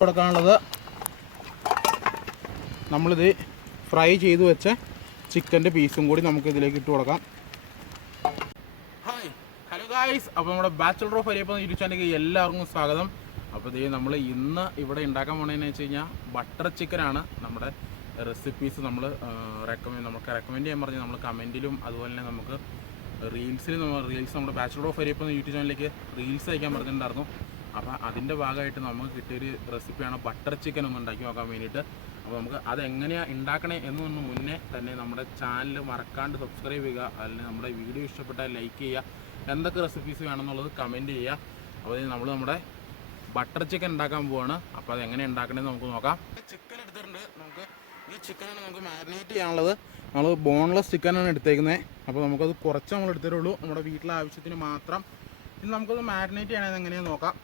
കൊടുക്കാനുള്ളത് നമ്മളിത് ഫ്രൈ ചെയ്ത് വെച്ച ചിക്കൻ്റെ പീസും കൂടി നമുക്ക് ഇതിലേക്ക് ഇട്ട് കൊടുക്കാം. ഹായ് ഹലോ ഗായ്സ്, അപ്പോൾ നമ്മുടെ ബാച്ചലർ ഓഫ് അരിയപ്പം യൂട്യൂബ് ചാനലിലേക്ക് എല്ലാവർക്കും സ്വാഗതം. അപ്പോൾ ഇത് നമ്മൾ ഇന്ന് ഇവിടെ ഉണ്ടാക്കാൻ പോകുന്നതെന്ന് വെച്ച് കഴിഞ്ഞാൽ ബട്ടർ ചിക്കനാണ്. നമ്മുടെ റെസിപ്പീസ് നമുക്ക് റെക്കമെൻഡ് ചെയ്യാൻ പറഞ്ഞ് നമ്മൾ കമൻറ്റിലും അതുപോലെ തന്നെ നമുക്ക് റീൽസ് നമ്മുടെ ബാച്ചലർ ഓഫ് അരിയപ്പം യൂട്യൂബ് ചാനലിലേക്ക് റീൽസ് അയക്കാൻ പറഞ്ഞിട്ടുണ്ടായിരുന്നു. അപ്പോൾ അതിൻ്റെ ഭാഗമായിട്ട് നമുക്ക് കിട്ടിയൊരു റെസിപ്പിയാണ് ബട്ടർ ചിക്കൻ ഒന്ന് ഉണ്ടാക്കി നോക്കാൻ വേണ്ടിയിട്ട്. അപ്പോൾ നമുക്ക് അതെങ്ങനെയാണ് ഉണ്ടാക്കണേ എന്നൊന്ന് മുന്നേ തന്നെ നമ്മുടെ ചാനൽ മറക്കാണ്ട് സബ്സ്ക്രൈബ് ചെയ്യുക, അല്ലെങ്കിൽ നമ്മുടെ വീഡിയോ ഇഷ്ടപ്പെട്ടാൽ ലൈക്ക് ചെയ്യുക, എന്തൊക്കെ റെസിപ്പീസ് വേണമെന്നുള്ളത് കമൻറ്റ് ചെയ്യുക. അപ്പോൾ നമ്മുടെ ബട്ടർ ചിക്കൻ ഉണ്ടാക്കാൻ പോവാണ്. അപ്പോൾ അതെങ്ങനെ ഉണ്ടാക്കണമെന്ന് നമുക്ക് നോക്കാം. ചിക്കൻ എടുത്തിട്ടുണ്ട്. ഈ ചിക്കനാണ് നമുക്ക് മാരിനേറ്റ് ചെയ്യാനുള്ളത്. നമ്മൾ ബോൺലെസ് ചിക്കനാണ് എടുത്തേക്കുന്നത്. അപ്പോൾ നമുക്കത് കുറച്ച് നമ്മൾ എടുത്തിട്ടുള്ളൂ, നമ്മുടെ വീട്ടിലെ ആവശ്യത്തിന് മാത്രം. ഇനി നമുക്കത് മാരിനേറ്റ് ചെയ്യണമെന്ന് എങ്ങനെയാണെന്ന് നോക്കാം.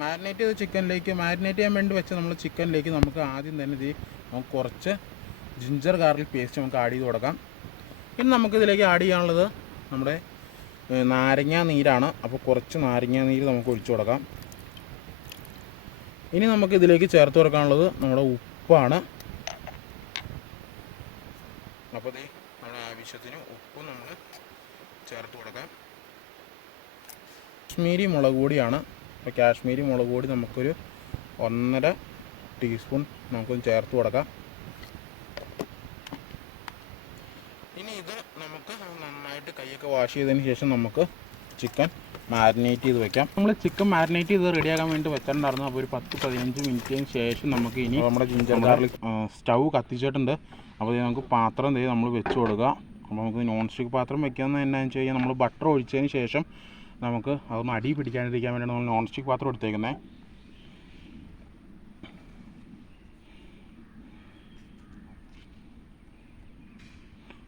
മാരിനേറ്റ് ചെയ്യാൻ വേണ്ടി വെച്ച നമ്മൾ ചിക്കനിലേക്ക് നമുക്ക് ആദ്യം തന്നെ നമുക്ക് കുറച്ച് ജിഞ്ചർ ഗാർലിക് പേസ്റ്റ് നമുക്ക് ആഡ് ചെയ്ത് കൊടുക്കാം. ഇനി നമുക്കിതിലേക്ക് ആഡ് ചെയ്യാനുള്ളത് നമ്മുടെ നാരങ്ങാ നീരാണ്. അപ്പോൾ കുറച്ച് നാരങ്ങാ നീര് നമുക്ക് ഒഴിച്ചു കൊടുക്കാം. ഇനി നമുക്കിതിലേക്ക് ചേർത്ത് കൊടുക്കാനുള്ളത് നമ്മുടെ ഉപ്പാണ്. അപ്പോൾ നമ്മുടെ ആവശ്യത്തിന് ഉപ്പ് നമ്മൾ ചേർത്ത് കൊടുക്കാം. കാശ്മീരി മുളക് പൊടിയാണ്. അപ്പോൾ കാശ്മീരി മുളക് പൊടി നമുക്കൊരു 1.5 ടീസ്പൂൺ നമുക്കൊന്ന് ചേർത്ത് കൊടുക്കാം. ഇനി ഇത് നമുക്ക് നന്നായിട്ട് കൈയൊക്കെ വാഷ് ചെയ്തതിന് ശേഷം നമുക്ക് ചിക്കൻ മാരിനേറ്റ് ചെയ്ത് വെക്കാം. നമ്മൾ ചിക്കൻ മാരിനേറ്റ് ചെയ്ത് റെഡിയാക്കാൻ വേണ്ടി വെച്ചിട്ടുണ്ടായിരുന്നു. അപ്പോൾ ഒരു 10-15 മിനിറ്റിന് ശേഷം നമുക്ക് ഇനി നമ്മുടെ ജിഞ്ചർ ഗാർലിക് സ്റ്റൗ കത്തിച്ചിട്ടുണ്ട്. അപ്പോൾ നമുക്ക് പാത്രം നമ്മൾ വെച്ച് കൊടുക്കുക. അപ്പോൾ നമുക്ക് നോൺ സ്റ്റിക്ക് പാത്രം വെക്കാമെന്ന് എന്നാന്ന് വെച്ച് കഴിഞ്ഞാൽ നമ്മൾ ബട്ടർ ഒഴിച്ചതിന് ശേഷം നമുക്ക് അതൊന്ന് അടി പിടിക്കാണ്ടിരിക്കാൻ വേണ്ടിയാണ് നമ്മൾ നോൺ സ്റ്റിക്ക് പാത്രം എടുത്തേക്കുന്നത്.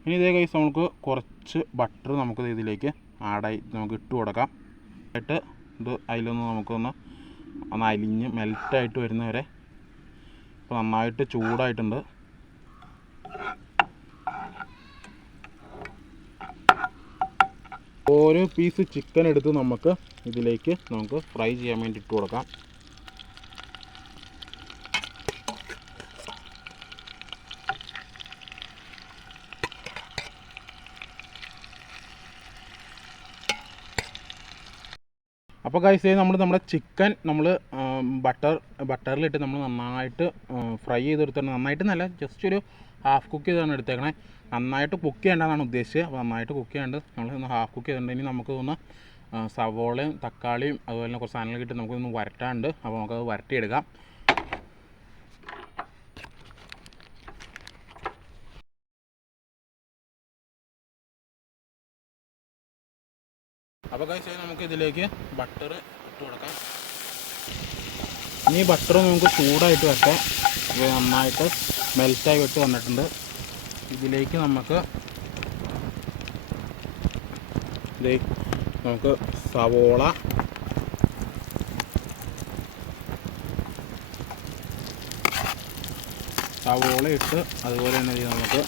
ഇനി ഇതേ കൈസ് നമുക്ക് കുറച്ച് ബട്ടർ നമുക്ക് ഇതിലേക്ക് നമുക്ക് ഇട്ട് കൊടുക്കാം. ഇത് അതിലൊന്ന് നമുക്കൊന്ന് അലിഞ്ഞ് മെൽറ്റായിട്ട് വരുന്നവരെ. ഇപ്പോൾ നന്നായിട്ട് ചൂടായിട്ടുണ്ട്. ഓരോ പീസ് ചിക്കൻ എടുത്ത് നമുക്ക് ഇതിലേക്ക് ഫ്രൈ ചെയ്യാൻ വേണ്ടി ഇട്ട് കൊടുക്കാം. അപ്പോൾ ഗൈസ് നമ്മുടെ ചിക്കൻ ബട്ടറിലിട്ട് നമ്മൾ നന്നായിട്ട് ഫ്രൈ ചെയ്തെടുത്തിട്ടുണ്ട്. നന്നായിട്ട് നല്ല ജസ്റ്റ് ഒരു ഹാഫ് കുക്ക് ചെയ്താണ് എടുത്തേക്കണേ. നന്നായിട്ട് കുക്ക് ചെയ്യേണ്ടതാണ് ഉദ്ദേശിച്ചത്. അപ്പോൾ നന്നായിട്ട് കുക്ക് ചെയ്യാണ്ട് നമ്മൾ ഹാഫ് കുക്ക് ചെയ്തിട്ടുണ്ട്. ഇനി നമുക്കൊന്ന് സവോളയും തക്കാളിയും അതുപോലെ തന്നെ കുറച്ച് സാധനങ്ങൾ ഇട്ട് നമുക്കൊന്ന് വരട്ടാണ്ട്. അപ്പോൾ നമുക്കത് വരട്ടിയെടുക്കാം. അപ്പോൾ കഴിച്ച് നമുക്ക് ഇതിലേക്ക് ബട്ടർ ഇട്ട് കൊടുക്കാം. ഇനി ബട്ടർ നമുക്ക് ചൂടായിട്ട് വെക്കാം. ഇത് നന്നായിട്ട് മെൽറ്റായി വിട്ട് വന്നിട്ടുണ്ട്. ഇതിലേക്ക് നമുക്ക് സവോള, ഇട്ട് അതുപോലെ തന്നെ നമുക്ക്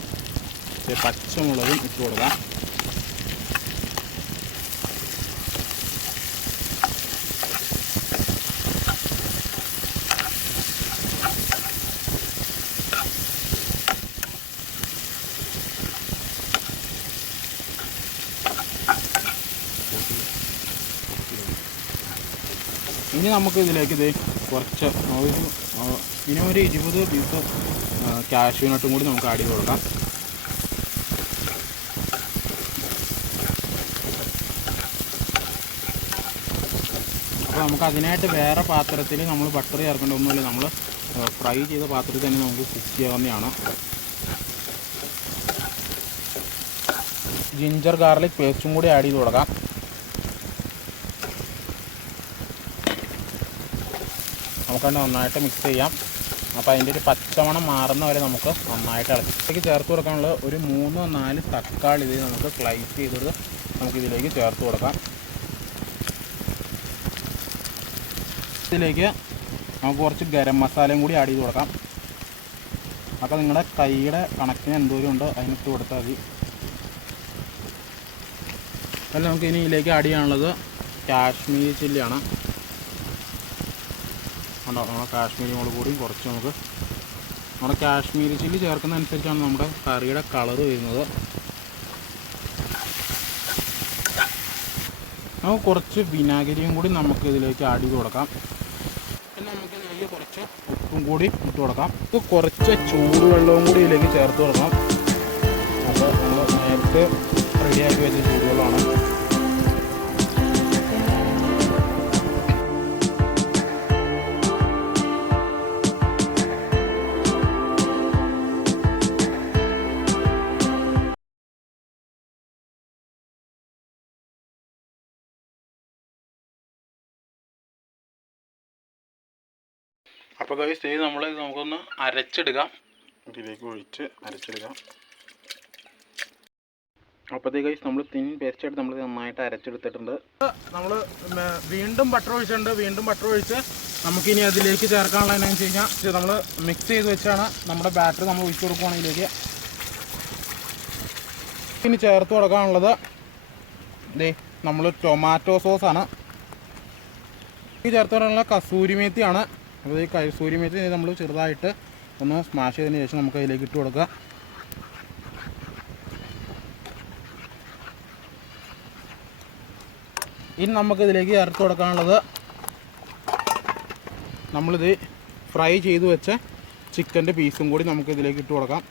പച്ചമുളകും ഇട്ട് കൊടുക്കാം. ഇനി നമുക്ക് ഇതിലേക്ക് കുറച്ച് ഇനി ഒരു 20 പീസ് കാഷ്യൂ നട്ടും കൂടി നമുക്ക് ആഡ് ചെയ്ത് കൊടുക്കാം. അപ്പോൾ നമുക്ക് അതിനായിട്ട് വേറെ പാത്രത്തിൽ നമ്മൾ ബട്ടർ ചേർക്കേണ്ട ഒന്നുമില്ല. നമ്മൾ ഫ്രൈ ചെയ്ത പാത്രത്തിൽ തന്നെ നമുക്ക് കുക്ക് ചെയ്യാവുന്നതാണ്. ജിഞ്ചർ ഗാർലിക് പേസ്റ്റും കൂടി ആഡ് ചെയ്ത് കൊടുക്കാം. നമുക്കത് നന്നായിട്ട് മിക്സ് ചെയ്യാം. അപ്പോൾ അതിൻ്റെ ഒരു പച്ചമണം മാറുന്ന വരെ നമുക്ക് നന്നായിട്ട് ഇതിലേക്ക് ചേർത്ത് കൊടുക്കാനുള്ളത് ഒരു 3-4 തക്കാളി നമുക്ക് സ്ലൈസ് ചെയ്തത് നമുക്കിതിലേക്ക് ചേർത്ത് കൊടുക്കാം. ഇതിലേക്ക് നമുക്ക് കുറച്ച് ഗരം മസാലയും കൂടി ആഡ് ചെയ്ത് കൊടുക്കാം. അപ്പോൾ നിങ്ങളുടെ കൈയുടെ കണക്കിന് എന്തോരം ഉണ്ട് അതിനിട്ട് കൊടുത്താൽ മതി. അല്ല നമുക്ക് ഇനി ഇതിലേക്ക് ആഡ് ചെയ്യാനുള്ളത് കാശ്മീരി ചില്ലിയാണ്. ഉണ്ടോ നമ്മുടെ കാശ്മീരി മുളക് പൊടിയും കുറച്ച് നമ്മുടെ കാശ്മീരി ചില്ലി ചേർക്കുന്ന അനുസരിച്ചാണ് നമ്മുടെ കറിയുടെ കളറ് വരുന്നത്. നമുക്ക് കുറച്ച് വിനാഗിരിയും കൂടി നമുക്ക് ഇതിലേക്ക് ആഡ് ചെയ്ത് കൊടുക്കാം. പിന്നെ നമുക്ക് ഇതിലേക്ക് കുറച്ച് ഉപ്പും കൂടി ഇട്ട് കൊടുക്കാം. കുറച്ച് ചൂടുവെള്ളവും കൂടി ഇതിലേക്ക് ചേർത്ത് കൊടുക്കാം. അപ്പോൾ നമ്മൾ നേരത്തെ റെഡിയാക്കി വെച്ച ചൂടുവെള്ളമാണ്. അപ്പോൾ ഗൈസ് ഇത് നമുക്കൊന്ന് അരച്ചെടുക്കാം. ഇതിലേക്ക് ഒഴിച്ച് അരച്ചെടുക്കാം. അപ്പോഴത്തേക്ക് ഗൈസ് നമ്മൾ തിൻ പേസ്റ്റായിട്ട് നമ്മൾ നന്നായിട്ട് അരച്ചെടുത്തിട്ടുണ്ട്. നമ്മൾ വീണ്ടും ബട്ടർ ഒഴിച്ചിട്ടുണ്ട്. വീണ്ടും ബട്ടർ ഒഴിച്ച് നമുക്കിനി അതിലേക്ക് ചേർക്കാനുള്ള എന്നാന്ന് വെച്ച് കഴിഞ്ഞാൽ നമ്മൾ മിക്സ് ചെയ്ത് വെച്ചാണ് നമ്മുടെ ബാറ്റർ നമ്മൾ ഒഴിച്ചു കൊടുക്കുകയാണെങ്കിലേക്ക് ഇനി ചേർത്ത് കൊടുക്കാനുള്ളത് നമ്മൾ ടൊമാറ്റോ സോസാണ്. ഈ ചേർത്ത് കൊടുക്കാനുള്ള കസൂരി മേത്തിയാണ്. അപ്പോൾ ഈ കസൂരി മേത്തി നമ്മൾ ചെറുതായിട്ട് ഒന്ന് സ്മാഷ് ചെയ്തതിന് ശേഷം നമുക്ക് അതിലേക്ക് ഇട്ട് കൊടുക്കുക. ഇനി നമുക്കിതിലേക്ക് ചേർത്ത് കൊടുക്കാനുള്ളത് നമ്മളിത് ഫ്രൈ ചെയ്ത് വെച്ച ചിക്കൻ്റെ പീസും കൂടി നമുക്കിതിലേക്ക് ഇട്ട് കൊടുക്കാം.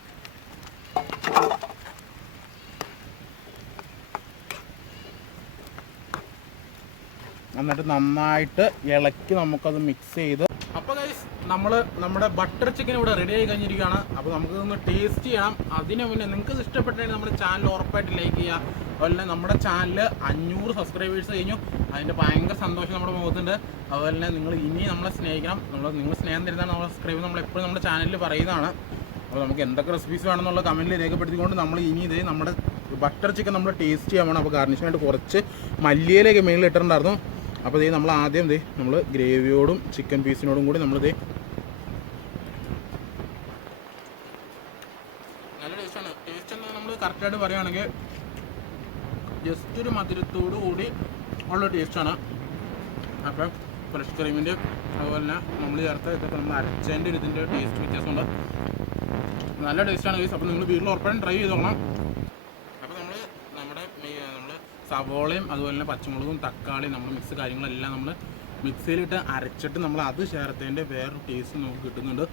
എന്നിട്ട് നന്നായിട്ട് ഇളക്കി നമുക്കത് മിക്സ് ചെയ്ത് അപ്പോൾ ഗൈസ് നമ്മുടെ ബട്ടർ ചിക്കൻ ഇവിടെ റെഡി ആയി കഴിഞ്ഞിരിക്കുകയാണ്. അപ്പോൾ നമുക്കിതൊന്ന് ടേസ്റ്റ് ചെയ്യണം. അതിന് മുന്നേ നിങ്ങൾക്ക് ഇത് ഇഷ്ടപ്പെട്ടിട്ടുണ്ടെങ്കിൽ നമ്മുടെ ചാനൽ ഉറപ്പായിട്ട് ലൈക്ക് ചെയ്യുക. അതുപോലെ നമ്മുടെ ചാനൽ 500 സബ്സ്ക്രൈബേഴ്സ് കഴിഞ്ഞു. അതിൻ്റെ ഭയങ്കര സന്തോഷം നമ്മുടെ മുഖത്തുണ്ട്. അതുപോലെ തന്നെ നിങ്ങൾ ഇനി നമ്മളെ സ്നേഹിക്കണം. നിങ്ങൾ സ്നേഹം തരുന്നതാണ് നമ്മളെ സബ്സ്ക്രൈബ് നമ്മളെപ്പോഴും നമ്മുടെ ചാനലിൽ പറയുന്നതാണ്. അപ്പോൾ നമുക്ക് എന്തൊക്കെ റെസിപ്പീസ് വേണമെന്നുള്ള കമൻറ്റിൽ രേഖപ്പെടുത്തിക്കൊണ്ട് നമ്മൾ ഇനി ഇതേ നമ്മുടെ ബട്ടർ ചിക്കൻ നമ്മൾ ടേസ്റ്റ് ചെയ്യാൻ വേണം. അപ്പോൾ ഗാർണിഷിനായിട്ട് കുറച്ച് മല്ലിയിലേക്ക് മേളിൽ ഇട്ടിട്ടുണ്ടായിരുന്നു. അപ്പോൾ നമ്മൾ ആദ്യം നമ്മൾ ഗ്രേവിയോടും ചിക്കൻ പീസിനോടും കൂടി നമ്മളിത് നല്ല ടേസ്റ്റാണ്. ടേസ്റ്റ് എന്താ നമ്മൾ കറക്റ്റായിട്ട് പറയുകയാണെങ്കിൽ ജസ്റ്റ് ഒരു മധുരത്തോടു കൂടി ഉള്ള ടേസ്റ്റാണ്. അപ്പം ഫ്രഷ് ക്രീമിൻ്റെ അതുപോലെ തന്നെ നമ്മൾ ചേർത്ത ഇതൊക്കെ നമ്മൾ അരച്ചതിൻ്റെ ഇതിൻ്റെ ടേസ്റ്റ് വ്യത്യാസമുണ്ട്. നല്ല ടേസ്റ്റാണ് ഗൈസ്. അപ്പോൾ നിങ്ങൾ വീട്ടിൽ ഉറപ്പായിട്ടും ട്രൈ ചെയ്ത് നോക്കണം. അപ്പോൾ നമ്മൾ സവോളയും അതുപോലെ തന്നെ പച്ചമുളകും തക്കാളിയും നമ്മൾ മിക്സ് കാര്യങ്ങളെല്ലാം നമ്മൾ മിക്സിയിലിട്ട് അരച്ചിട്ട് നമ്മൾ അത് ചേർത്തതിൻ്റെ വേറൊരു ടേസ്റ്റ് നമുക്ക് കിട്ടുന്നുണ്ട്.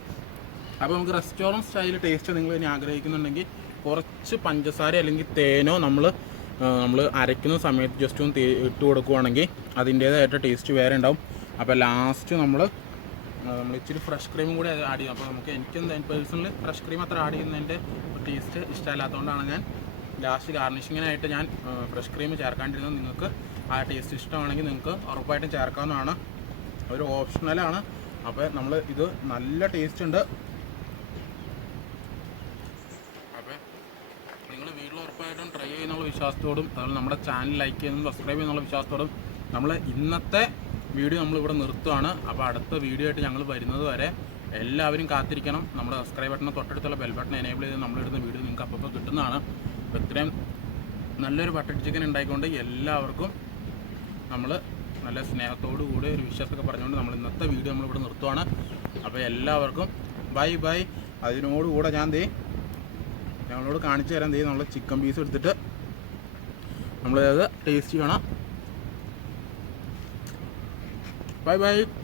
അപ്പോൾ നമുക്ക് റെസ്റ്റോറൻറ്റ് സ്റ്റൈൽ ടേസ്റ്റ് നിങ്ങൾ ഇനി ആഗ്രഹിക്കുന്നുണ്ടെങ്കിൽ കുറച്ച് പഞ്ചസാര അല്ലെങ്കിൽ തേനോ നമ്മൾ അരയ്ക്കുന്ന സമയത്ത് ജസ്റ്റ് ഒന്ന് ഇട്ട് കൊടുക്കുകയാണെങ്കിൽ അതിൻ്റേതായിട്ട് ടേസ്റ്റ് വേറെ ഉണ്ടാവും. അപ്പോൾ ലാസ്റ്റ് നമ്മൾ ഇച്ചിരി ഫ്രഷ് ക്രീമും കൂടി ആഡ് ചെയ്യും. അപ്പോൾ എനിക്ക് പേഴ്സണലി ഫ്രഷ് ക്രീം അത്ര ആഡ് ചെയ്യുന്നതിൻ്റെ ടേസ്റ്റ് ഇഷ്ടമല്ലാത്തതുകൊണ്ടാണ് ഞാൻ ലാസ്റ്റ് ഗാർണിഷിങ്ങിനായിട്ട് ഞാൻ ഫ്രഷ് ക്രീം ചേർക്കാണ്ടിരുന്നത്. നിങ്ങൾക്ക് ആ ടേസ്റ്റ് ഇഷ്ടമാണെങ്കിൽ നിങ്ങൾക്ക് ഉറപ്പായിട്ടും ചേർക്കാവുന്നതാണ്. ഒരു ഓപ്ഷണലാണ്. അപ്പോൾ ഇത് നല്ല ടേസ്റ്റ് ഉണ്ട്. അപ്പോൾ നിങ്ങൾ വീട്ടിൽ ഉറപ്പായിട്ടും ട്രൈ ചെയ്യുന്നുള്ള വിശ്വാസത്തോടും അതുപോലെ നമ്മുടെ ചാനൽ ലൈക്ക് ചെയ്യുന്നതും സബ്സ്ക്രൈബ് ചെയ്യുന്നുള്ള വിശ്വാസത്തോടും നമ്മൾ ഇന്നത്തെ വീഡിയോ നമ്മളിവിടെ നിർത്തുകയാണ്. അപ്പോൾ അടുത്ത വീഡിയോ ആയിട്ട് ഞങ്ങൾ വരുന്നത് വരെ എല്ലാവരും കാത്തിരിക്കണം. നമ്മുടെ സബ്സ്ക്രൈബ് ബട്ടൺ തൊട്ടടുത്തുള്ള ബെൽ ബട്ടൺ എനേബിൾ ചെയ്ത് നമ്മളിടുന്ന വീഡിയോ നിങ്ങൾക്ക് അപ്പോൾ കിട്ടുന്നതാണ്. അപ്പോൾ ഇത്രയും നല്ലൊരു ബട്ടർ ചിക്കൻ ഉണ്ടായിക്കൊണ്ട് എല്ലാവർക്കും നമ്മൾ നല്ല സ്നേഹത്തോടു കൂടി ഒരു വിശ്വാസമൊക്കെ പറഞ്ഞുകൊണ്ട് നമ്മൾ ഇന്നത്തെ വീഡിയോ നമ്മളിവിടെ നിർത്തുകയാണ്. അപ്പോൾ എല്ലാവർക്കും ബൈ ബൈ. അതിനോടുകൂടെ ഞങ്ങളോട് കാണിച്ചു തരാൻ നമ്മൾ ചിക്കൻ പീസ് എടുത്തിട്ട് നമ്മളത് ടേസ്റ്റ് ചെയ്യണം. Bye bye.